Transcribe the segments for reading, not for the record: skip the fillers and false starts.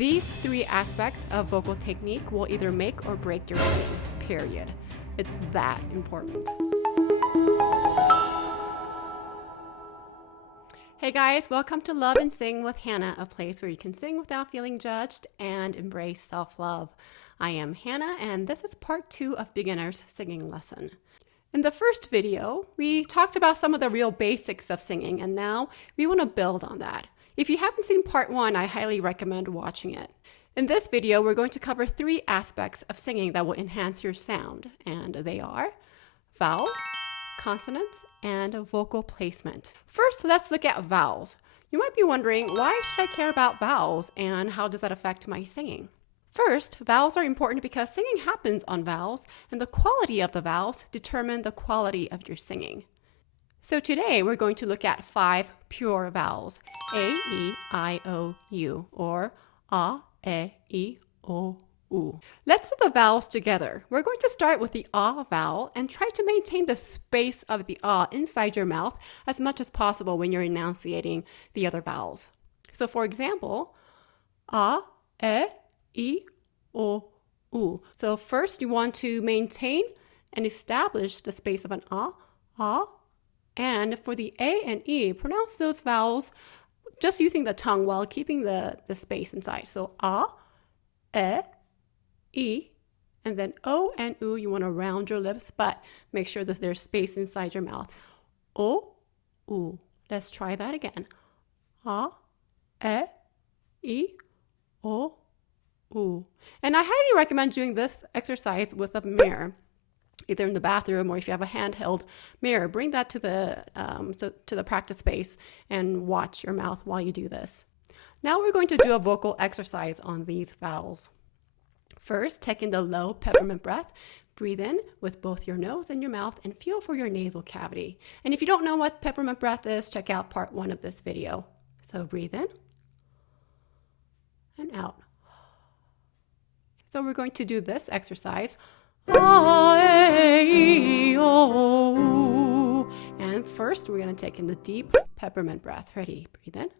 These three aspects of vocal technique will either make or break your singing, period. It's that important. Hey guys, welcome to Love and Sing with Hannah, a place where you can sing without feeling judged and embrace self-love. I am Hannah, and this is part 2 of Beginner's Singing Lesson. In the first video, we talked about some of the real basics of singing, and now we want to build on that. If you haven't seen part 1, I highly recommend watching it. In this video, we're going to cover 3 aspects of singing that will enhance your sound, and they are vowels, consonants, and vocal placement. First, let's look at vowels. You might be wondering, why should I care about vowels, and how does that affect my singing? First, vowels are important because singing happens on vowels, and the quality of the vowels determine the quality of your singing. So today, we're going to look at 5 pure vowels, A, E, I, O, U, or A, E, O, U. Let's do the vowels together. We're going to start with the A vowel and try to maintain the space of the A inside your mouth as much as possible when you're enunciating the other vowels. So for example, A, E, O, U. So first you want to maintain and establish the space of an A, and for the A and E, pronounce those vowels just using the tongue while keeping the space inside. So A, E, and then O and U, you want to round your lips, but make sure that there's space inside your mouth. O, U. Let's try that again. A, E, O, U. And I highly recommend doing this exercise with a mirror, either in the bathroom or if you have a handheld mirror. Bring that to the practice space and watch your mouth while you do this. Now we're going to do a vocal exercise on these vowels. First, take in the low peppermint breath. Breathe in with both your nose and your mouth and feel for your nasal cavity. And if you don't know what peppermint breath is, check out part 1 of this video. So breathe in and out. So we're going to do this exercise. And first, we're going to take in the deep peppermint breath. Ready? Breathe in.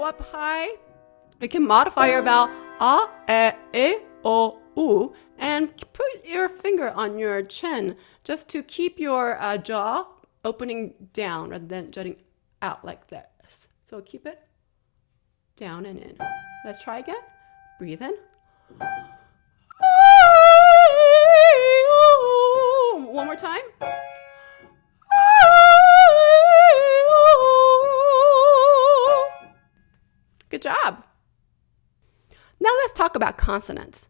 Up high, you can modify your vowel A, E, O, U, and put your finger on your chin just to keep your jaw opening down rather than jutting out like this. So keep it down and in. Let's try again. Breathe in. One more time. Good job. Now let's talk about consonants.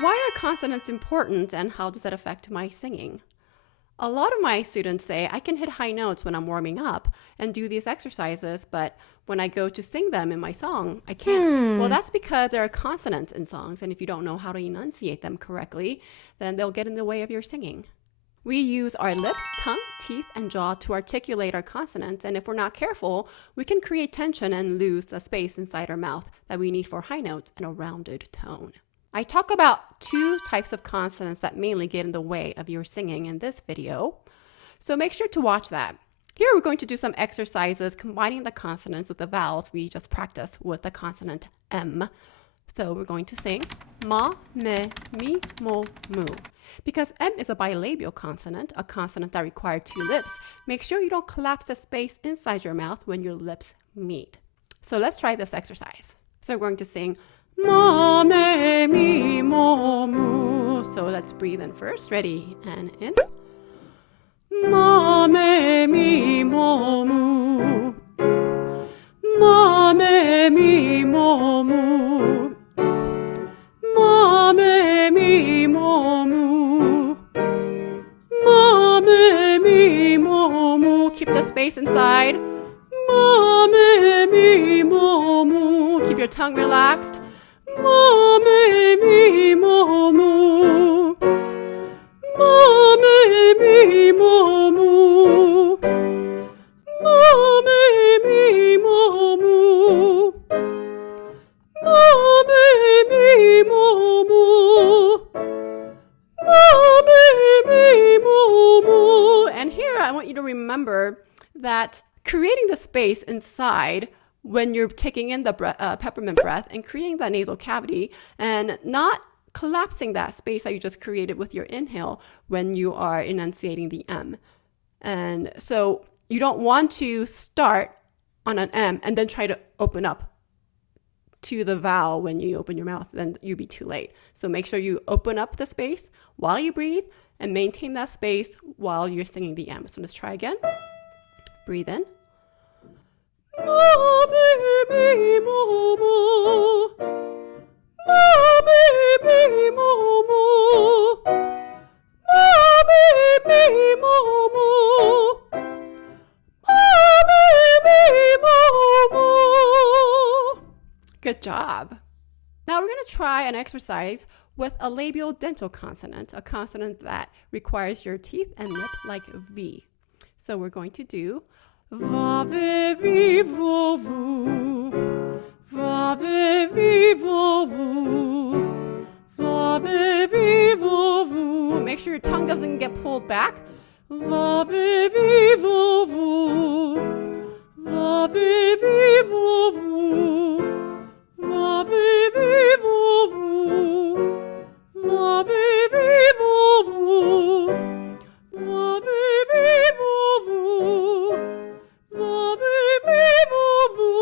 Why are consonants important and how does that affect my singing? A lot of my students say I can hit high notes when I'm warming up and do these exercises, but when I go to sing them in my song, I can't. Well, that's because there are consonants in songs, and if you don't know how to enunciate them correctly, then they'll get in the way of your singing. We use our lips, tongue, teeth, and jaw to articulate our consonants, and if we're not careful, we can create tension and lose the space inside our mouth that we need for high notes and a rounded tone. I talk about 2 types of consonants that mainly get in the way of your singing in this video, so make sure to watch that. Here we're going to do some exercises combining the consonants with the vowels we just practiced with the consonant M. So we're going to sing ma, me, mi, mo, mu. Because M is a bilabial consonant, a consonant that requires 2 lips, make sure you don't collapse the space inside your mouth when your lips meet. So let's try this exercise. So we're going to sing Ma, me, mi, mo, mu. So let's breathe in first. Ready? And in. Ma, me, mi, mo, mu. Ma, me, mi, mo, mu. Ma, me, mi, mo, mu. Ma, me, mi, mo, mu. Keep the space inside. Ma, me, mi, mo, mu. Keep your tongue relaxed. Ma, me, mi, mo, mu. Ma, me, mi, mo, mu. Ma, me, mi, mo, mu. Ma, me, mi, mo, mu. Ma, me, mi, mo, mu. And here I want you to remember that creating the space inside when you're taking in the peppermint breath and creating that nasal cavity and not collapsing that space that you just created with your inhale when you are enunciating the M. And so you don't want to start on an M and then try to open up to the vowel when you open your mouth, then you'll be too late. So make sure you open up the space while you breathe and maintain that space while you're singing the M. So let's try again. Breathe in. Ma, me, mi, mo, mo. Ma, me, mi, mo, mo. Ma, me, mi, mo, mo. Ma, me, mo, mo. Good job. Now we're going to try an exercise with a labial dental consonant, a consonant that requires your teeth and lip like V. So we're going to do va, ve, vi, vo, vu. Va, ve, vi, vo, vu. Va, ve, vi, vo, vu. Make sure your tongue doesn't get pulled back. Va, ve, vi, vo, vu. Va, ve, vi, vo, vu. Va, ve, vi, vo, vu. Va, ve, vi, vo, vu. Va, ve, vi, vo, vu. Va, ve, vi, vo, vu. Va, ve, vi, vo, vu.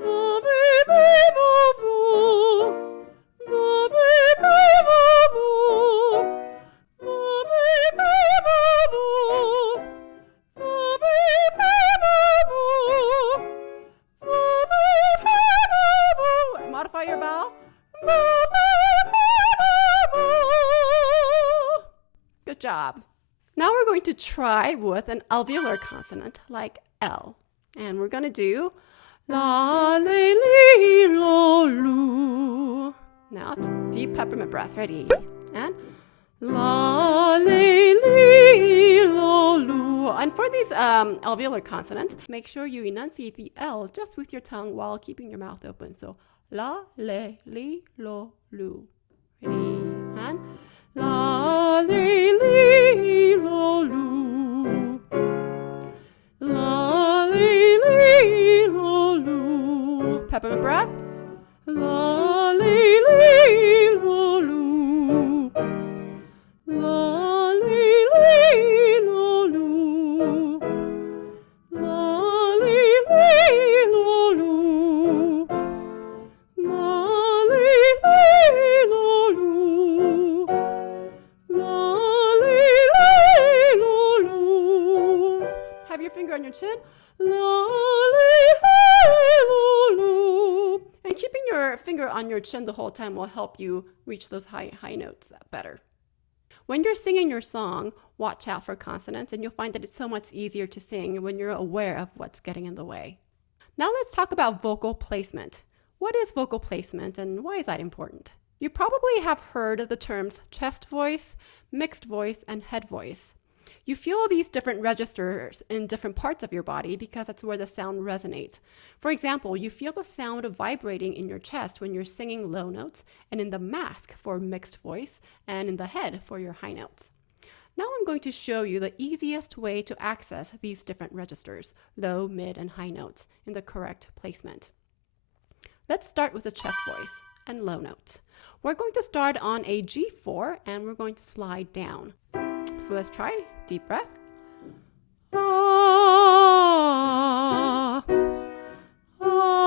Va, ve, vi, vo, vu. Va, ve, vi, vo, vu. Va, ve, vi, vo, vu. Modify your vowel. Good job. Now we're going to try with an alveolar consonant like L. And we're going to do la, le, li, lo, lu. Now it's deep peppermint breath. Ready? And la, le, li, lo, lu. And for these alveolar consonants, make sure you enunciate the L just with your tongue while keeping your mouth open. So la, le, li, lo, lu. Ready? And la, le, li, lo, lu. La, le, li, lo, lu. Peppermint breath. La, le, li, lo, lu. La, le, li, lo, lu. La, le, li, lo, lu. La, le, li, lo, lu. La, le, li, lo, lu. Have your finger on your chin. La, le, li, lo, lu. And keeping your finger on your chin the whole time will help you reach those high notes better. When you're singing your song, watch out for consonants, and you'll find that it's so much easier to sing when you're aware of what's getting in the way. Now let's talk about vocal placement. What is vocal placement and why is that important? You probably have heard of the terms chest voice, mixed voice, and head voice. You feel these different registers in different parts of your body because that's where the sound resonates. For example, you feel the sound vibrating in your chest when you're singing low notes, and in the mask for mixed voice, and in the head for your high notes. Now I'm going to show you the easiest way to access these different registers, low, mid, and high notes, in the correct placement. Let's start with the chest voice and low notes. We're going to start on a G4 and we're going to slide down. So let's try. Deep breath. Ah, ah,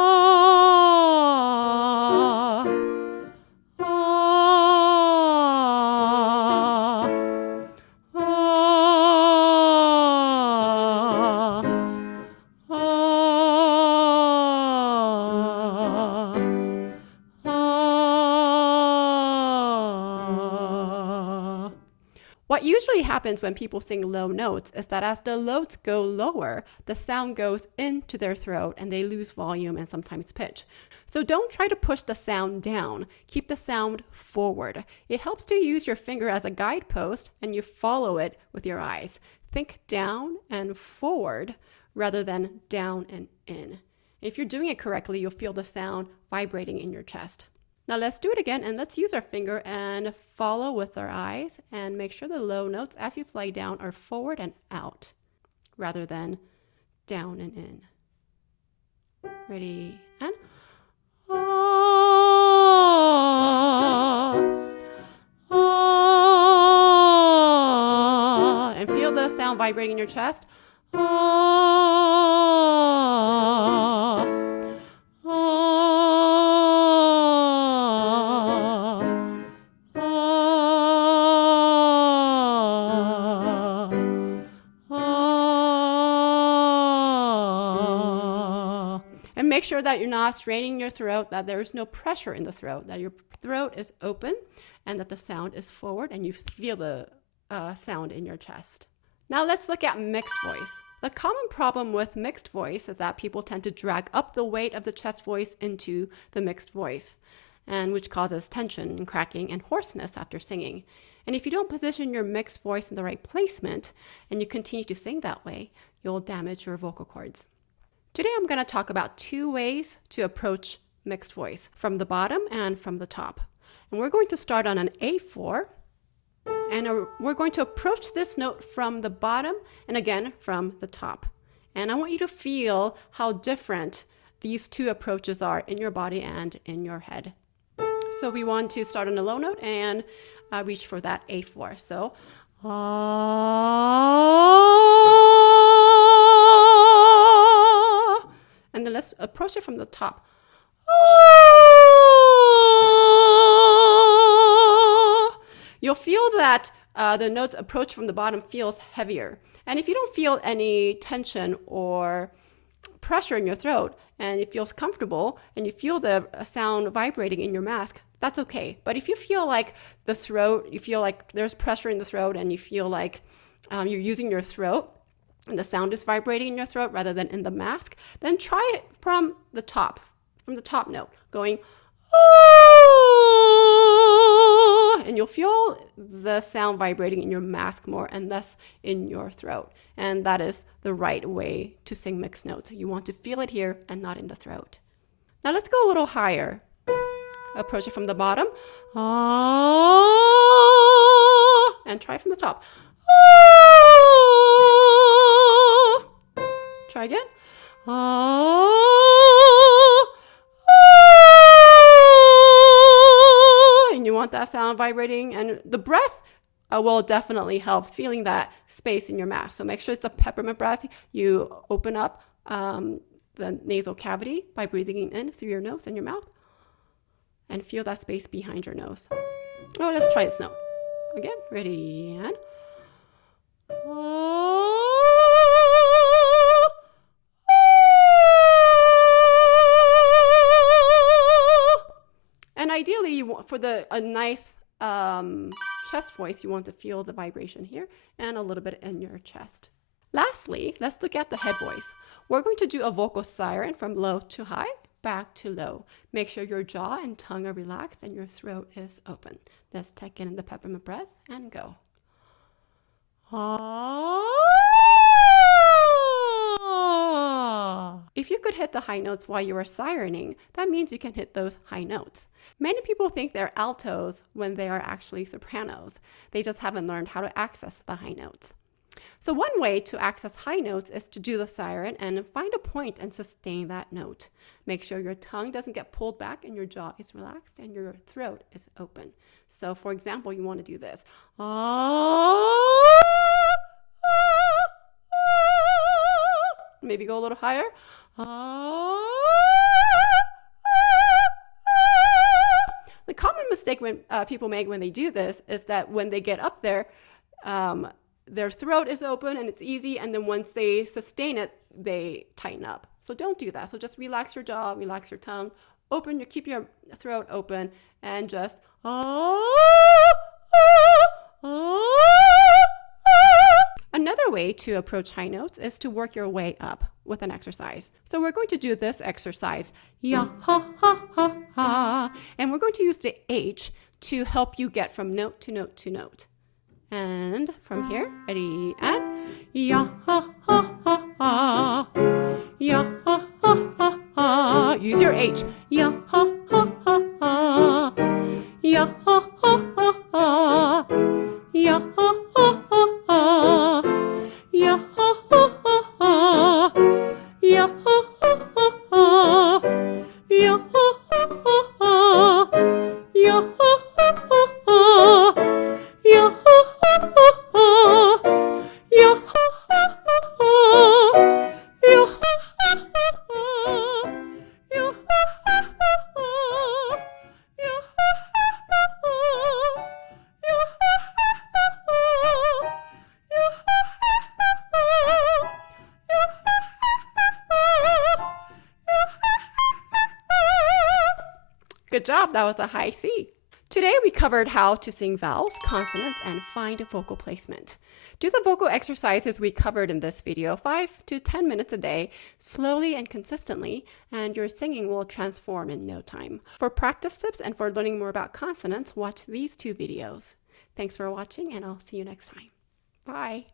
what usually happens when people sing low notes is that as the notes go lower, the sound goes into their throat and they lose volume and sometimes pitch. So don't try to push the sound down. Keep the sound forward. It helps to use your finger as a guidepost and you follow it with your eyes. Think down and forward rather than down and in. If you're doing it correctly, you'll feel the sound vibrating in your chest. Now let's do it again, and let's use our finger and follow with our eyes and make sure the low notes as you slide down are forward and out rather than down and in. Ready, and and feel the sound vibrating in your chest. And make sure that you're not straining your throat, that there is no pressure in the throat, that your throat is open and that the sound is forward and you feel the sound in your chest. Now let's look at mixed voice. The common problem with mixed voice is that people tend to drag up the weight of the chest voice into the mixed voice, and which causes tension and cracking and hoarseness after singing. And if you don't position your mixed voice in the right placement and you continue to sing that way, you'll damage your vocal cords. Today I'm going to talk about 2 ways to approach mixed voice, from the bottom and from the top. And we're going to start on an A4, and we're going to approach this note from the bottom and again from the top. And I want you to feel how different these 2 approaches are in your body and in your head. So we want to start on a low note and reach for that A4. So, and then let's approach it from the top. You'll feel that the notes approach from the bottom feels heavier. And if you don't feel any tension or pressure in your throat and it feels comfortable and you feel the sound vibrating in your mask, that's okay. But if you feel like the throat, you feel like there's pressure in the throat and you feel like you're using your throat and the sound is vibrating in your throat rather than in the mask, then try it from the top note, going, oh, and you'll feel the sound vibrating in your mask more and less in your throat. And that is the right way to sing mixed notes. You want to feel it here and not in the throat. Now let's go a little higher. Approach it from the bottom. And try from the top. Try again. And you want that sound vibrating, and the breath will definitely help feeling that space in your mask. So make sure it's a peppermint breath. You open up the nasal cavity by breathing in through your nose and your mouth and feel that space behind your nose. Oh, let's try this note. Again, ready, and and ideally, you want for a nice chest voice, you want to feel the vibration here and a little bit in your chest. Lastly, let's look at the head voice. We're going to do a vocal siren from low to high, back to low. Make sure your jaw and tongue are relaxed and your throat is open. Let's take in the peppermint breath and go. If you could hit the high notes while you are sirening, that means you can hit those high notes. Many people think they're altos when they are actually sopranos. They just haven't learned how to access the high notes. So one way to access high notes is to do the siren and find a point and sustain that note. Make sure your tongue doesn't get pulled back and your jaw is relaxed and your throat is open. So for example, you want to do this. Maybe go a little higher. The common mistake when people make when they do this is that when they get up there, their throat is open and it's easy, and then once they sustain it, they tighten up. So don't do that. So just relax your jaw, relax your tongue, keep your throat open, and just Another way to approach high notes is to work your way up with an exercise. So we're going to do this exercise, ya ha ha ha ha, and we're going to use the H to help you get from note to note to note. And from here, ready, and ya ha ha ha ha, ya ha ha ha ha. Use your H, ya ha ha ha ha, ya ha ha ha ha, ya ha ha ha ha, ya ha ha ha ha, ya ha ha ha ha, ya ha ha ha ha, ya ha ha ha ha, ya ha ha ha ha, ya ha ha ha ha, ya ha ha ha ha, ya ha ha ha ha, ya ha ha ha ha, ya ha Good job, that was a high C. Today we covered how to sing vowels, consonants, and find vocal placement. Do the vocal exercises we covered in this video 5 to 10 minutes a day, slowly and consistently, and your singing will transform in no time. For practice tips and for learning more about consonants, watch these 2 videos. Thanks for watching, and I'll see you next time. Bye.